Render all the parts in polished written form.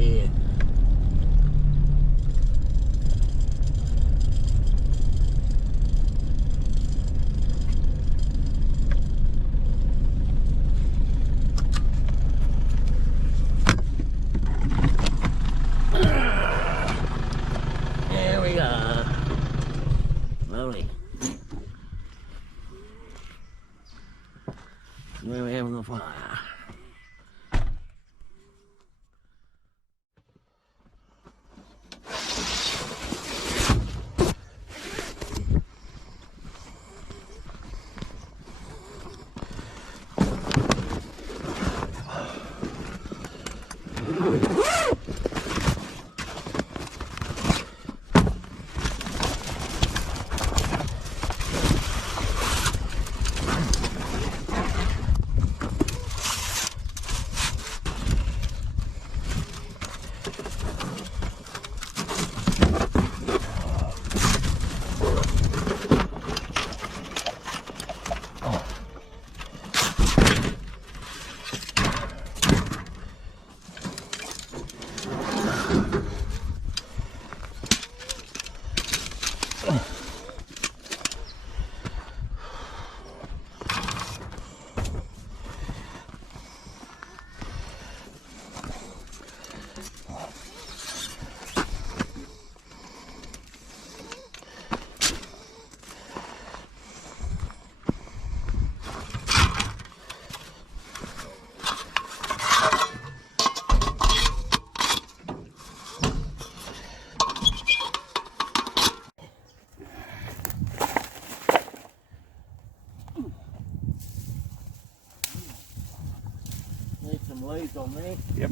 here. There we go. Lovely. Where are we having the fire? Need some leaves on there. Yep.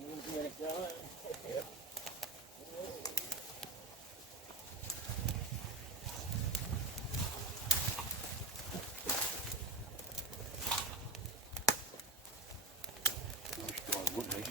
We'll get it going. Yep. Nice dry wood, these.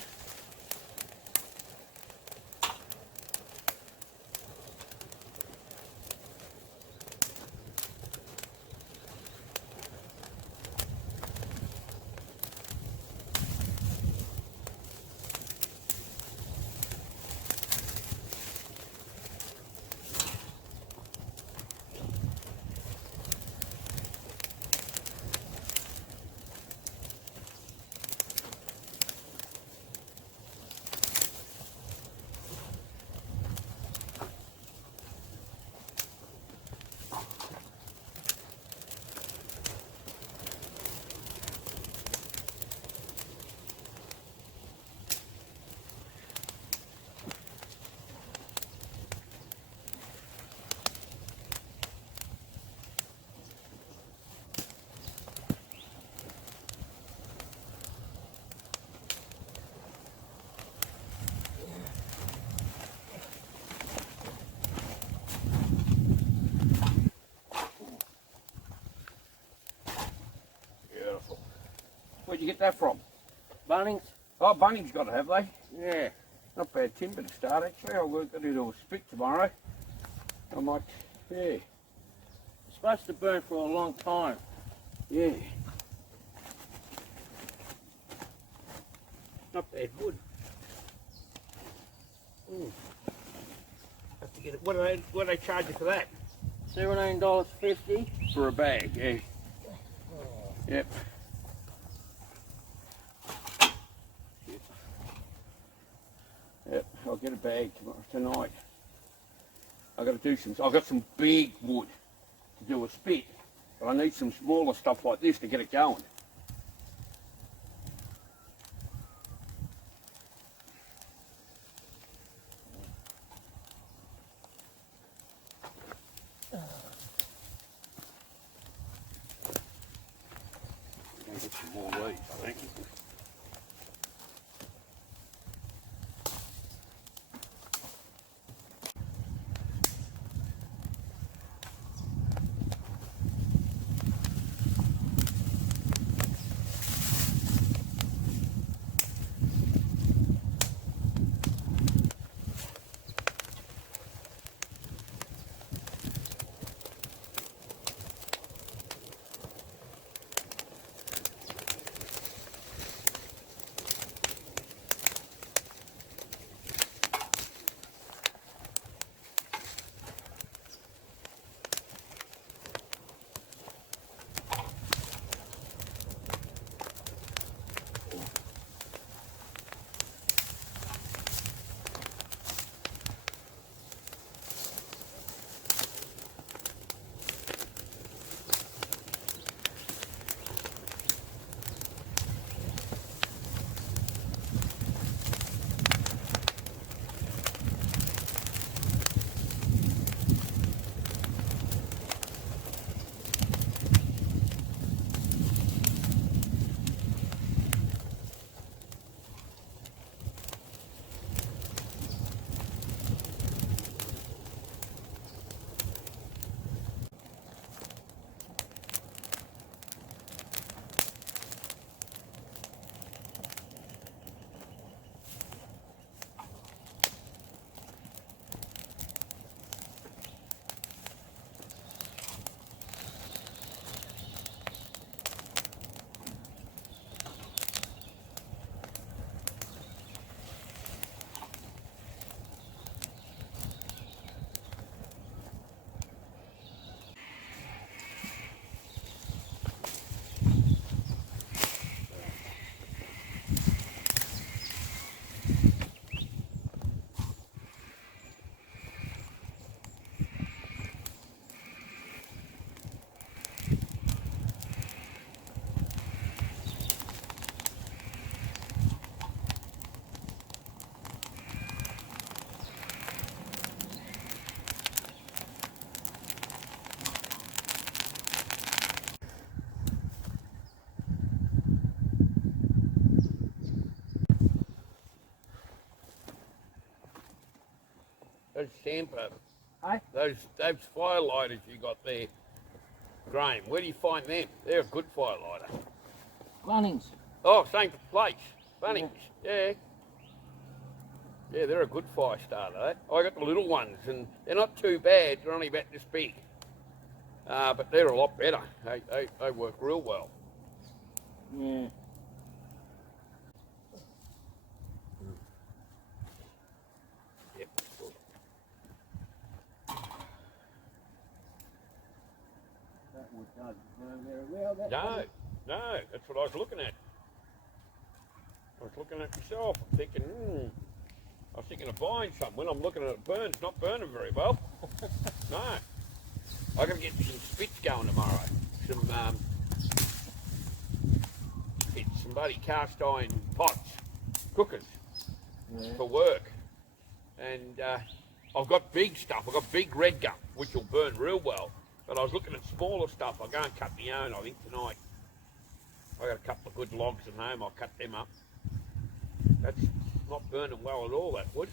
Beautiful. Where'd you get that from? Bunnings? Oh, Bunnings got to have, they? Yeah. Not bad timber to start, actually. I'll work that into a spit tomorrow. I might, yeah. It's supposed to burn for a long time. Yeah. Not bad wood. Have to get it. What do they charge you for that? $17.50. For a bag, yeah. Yep. Yep, I'll get a bag tonight. I've got to do some, I've got some big wood to do a spit, but I need some smaller stuff like this to get it going. I'm going to get some more of these, I think. Those sandpaper. Hey? Those firelighters you got there, Graham. Where do you find them? They're a good firelighter. Bunnings. Oh, same place. Bunnings. Yeah. Yeah, they're a good fire starter. Eh? I got the little ones, and they're not too bad. They're only about this big, but they're a lot better. They work real well. Yeah. Yep. That wood doesn't burn very well. That No, no, that's what I was looking at. I was looking at myself, thinking, I was thinking of buying some. When I'm looking at it burn, it's not burning very well. No. I got to get some spits going tomorrow. Some spits, some bloody cast iron pots, cookers for work. And I've got big stuff. I've got big red gum, which will burn real well. But I was looking at smaller stuff. I'll go and cut my own, I think, tonight. I got a couple of good logs at home. I'll cut them up. That's not burning well at all, that wood.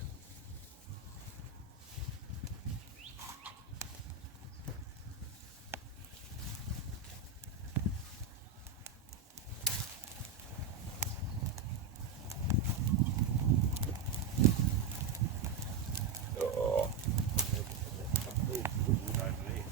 Oh. There's good wood over there.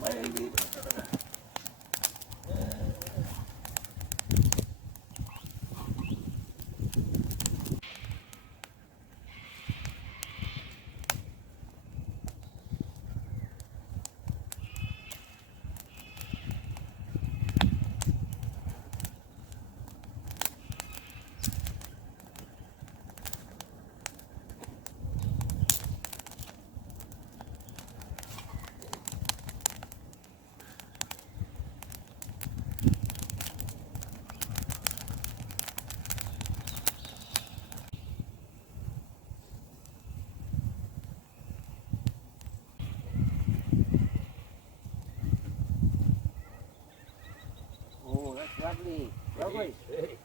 baby. Oh, that's lovely. Lovely. Hey.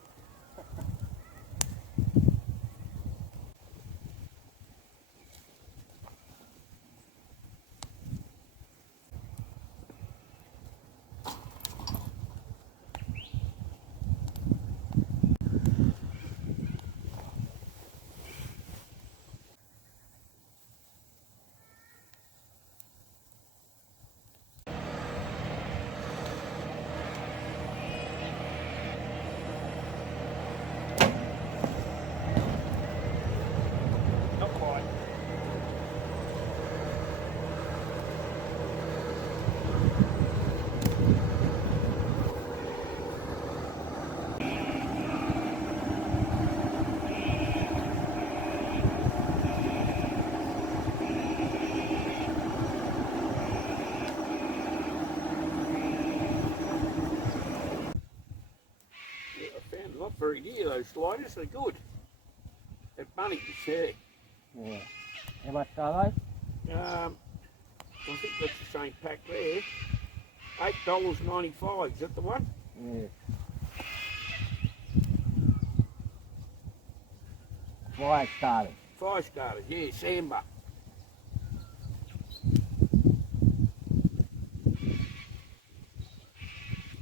Not quite. Yeah, I found them not very near those sliders. They're good. They're Bunnings, yeah. Yeah. How much are I think that's the same pack there. $8.95. Is that the one? they? Yeah. Fire started. Fire starters, yeah, Samba.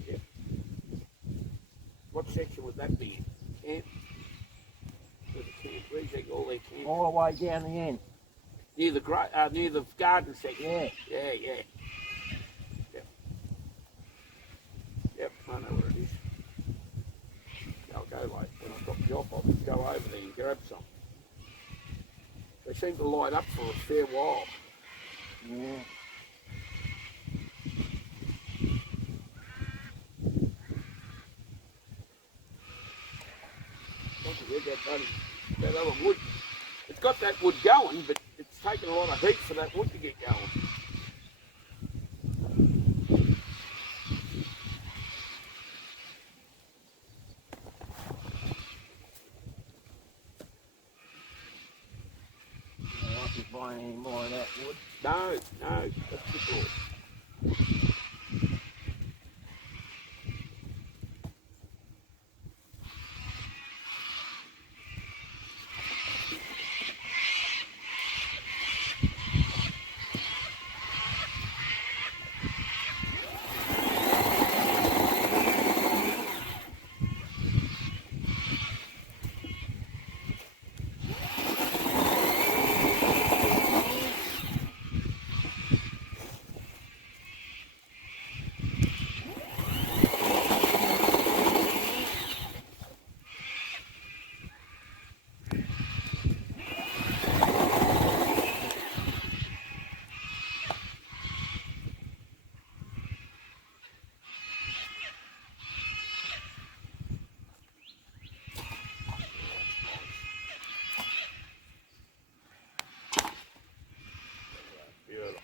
Yep. What section would that be in? Camp? Where's the camp? Where's they all their camp? All the way down the end. Near the garden section. Yeah. Yeah. Yep. Yep, I know where it is. I'll go like when I've got the job, I'll just go over there and grab some. They seem to light up for a fair while. Yeah. Don't forget that other wood. It's got that wood going, but it's taken a lot of heat for that wood to get going. find any more of that wood. No, that's for sure. Beautiful.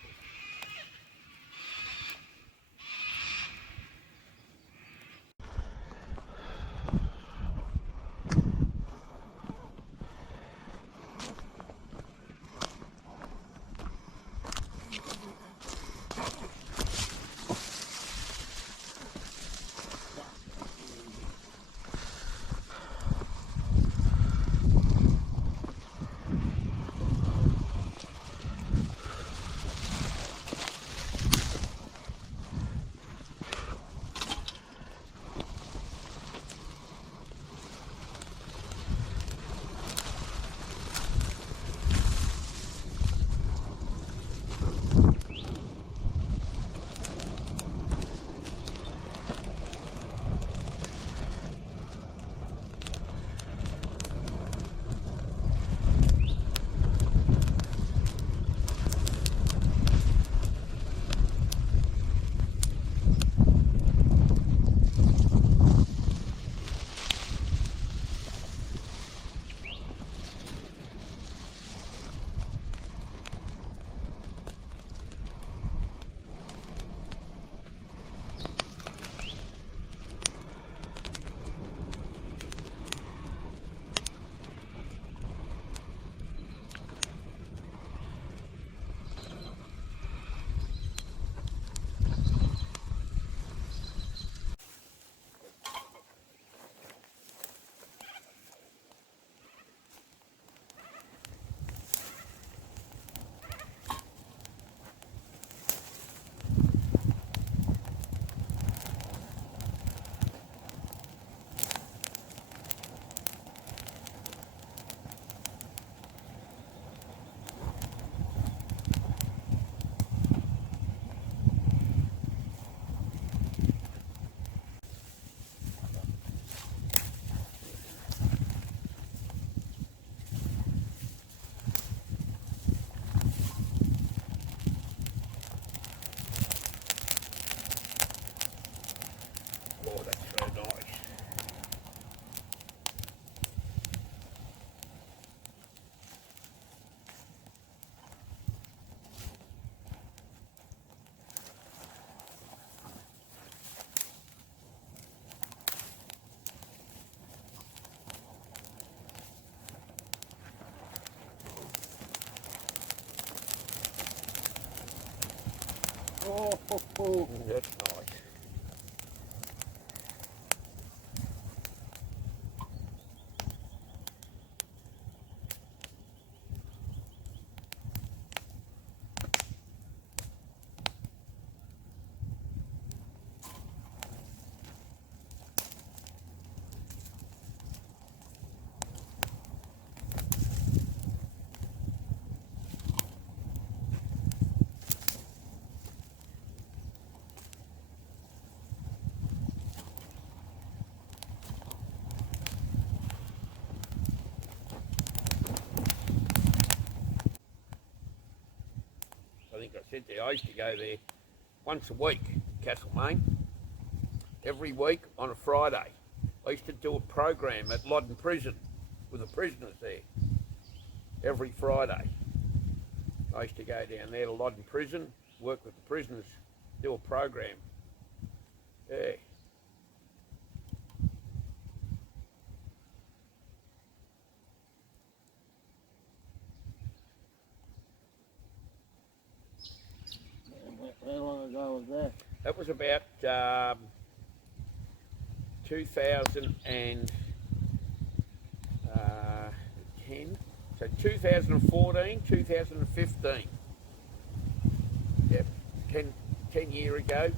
Oh, that's so nice. Oh. That's nice. I think I said there, I used to go there once a week, Castlemaine. Every week on a Friday. I used to do a program at Loddon Prison with the prisoners there. Every Friday. I used to go down there to Loddon Prison, work with the prisoners, do a program. Yeah. was that? That was about 2010. So 2014, 2015. Yep, 10 year ago.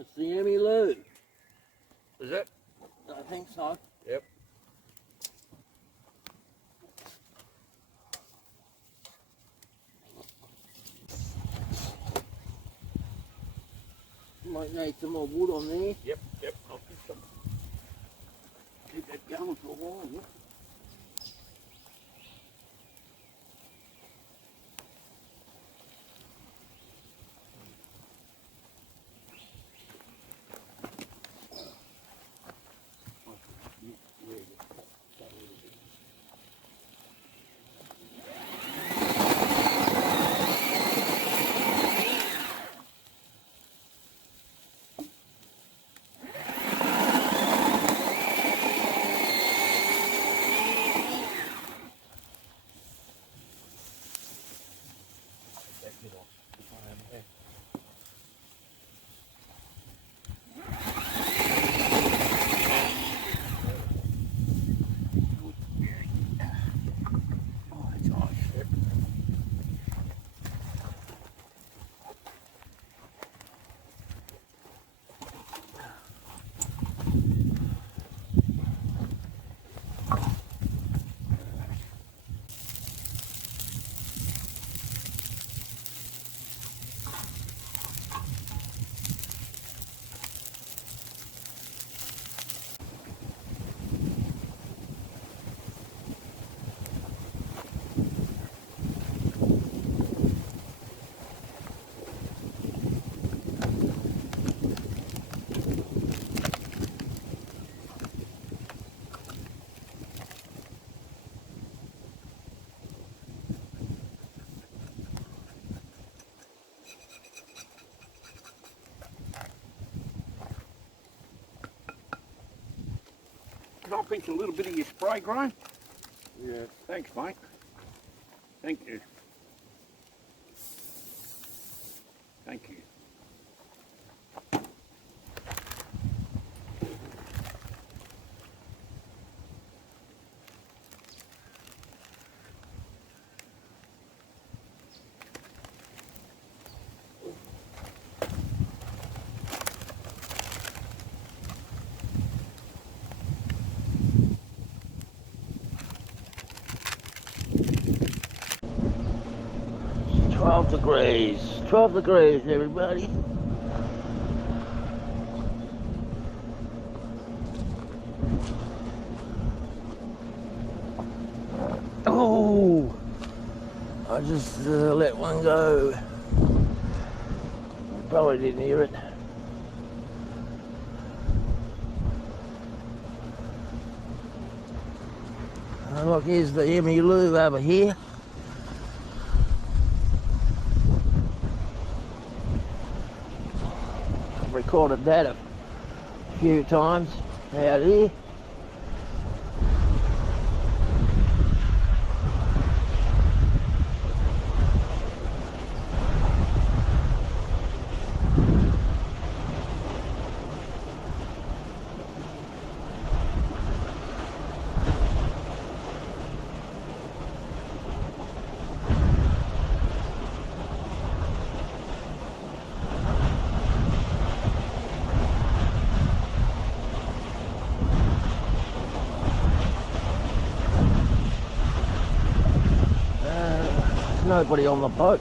It's the Emmylou. Is it? I think so. Yep. Might need some more wood on there. Yep. I'll get some. Keep that going for a while. Yeah. Can I pinch a little bit of your spray, Graham? Yeah. Thanks, mate. Thank you. Thank you. It's 12 degrees. 12 degrees, everybody. Oh! I just let one go. Probably didn't hear it. Look, here's the Emmylou over here. I've recorded that a few times out here. nobody on the boat.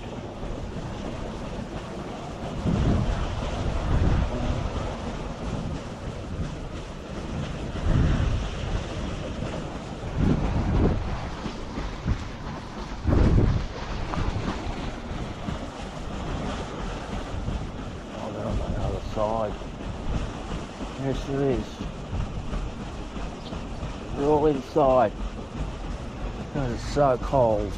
Oh, they're on the other side. Yes, there is. They're all inside. Because it's so cold.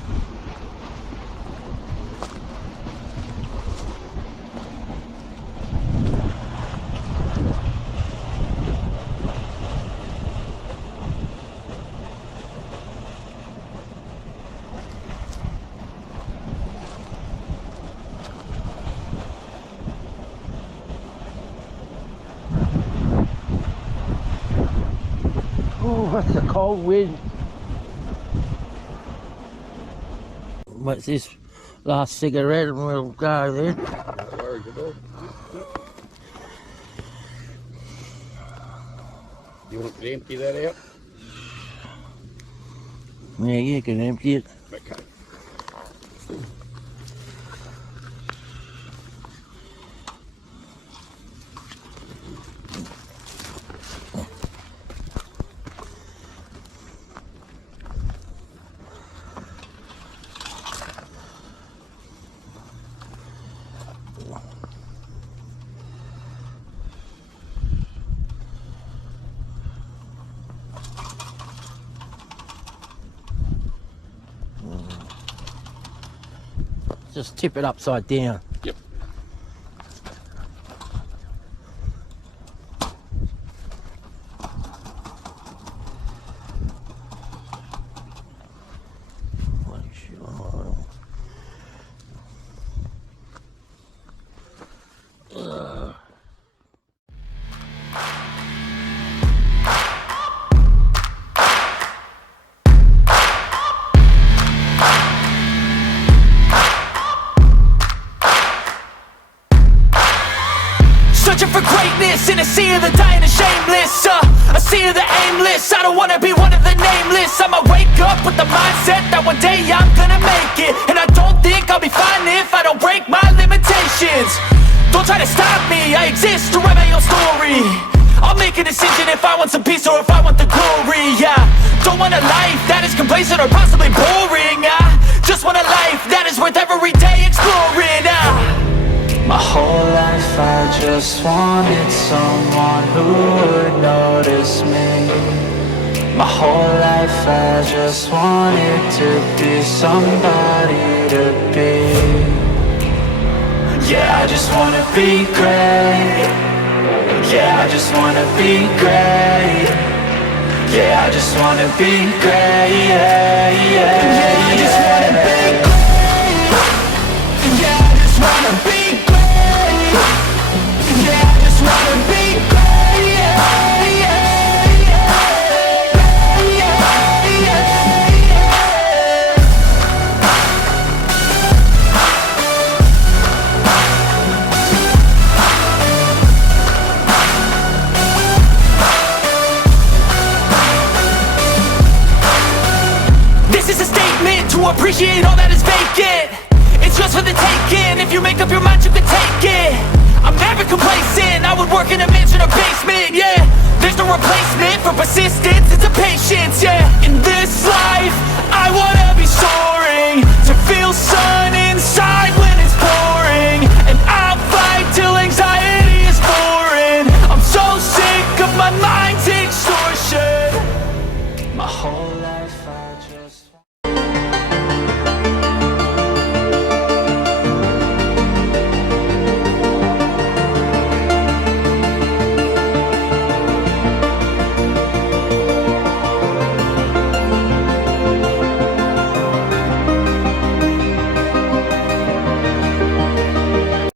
Oh, that's a cold wind. What's this last cigarette and we'll go then. No worries at all. You want to empty that out? Yeah, you can empty it. Okay. Just tip it upside down. Yep. Searching for greatness in a sea of the dying and shameless, a sea of the aimless. I don't wanna be one of the nameless. I'ma wake up with the mindset that one day I'm gonna make it. And I don't think I'll be fine if I don't break my limitations. Don't try to stop me, I exist to write my own story. I'll make a decision if I want some peace or if I want the glory. Yeah, don't want a life that is complacent or possibly boring. I just want a life that is worth every day exploring. My whole life I just wanted someone who would notice me. My whole life I just wanted to be somebody to be. Yeah, I just wanna be great. Yeah, I just wanna be great. Yeah, I just wanna be great. Yeah, I just wanna be great. Yeah, I just wanna be great. Yeah, I just wanna be great. Yeah, This is a statement to appreciate all that is vacant. It's just for the taking. If you make up your mind, you can take it. I'm never complacent. I would work in a mansion or basement. Yeah, there's no replacement for persistence. It's a patience. Yeah, in this life, I wanna be soaring, to feel sun inside when it's pouring. And I'll fight till anxiety is foreign. I'm so sick of my mind's extortion. My whole life I just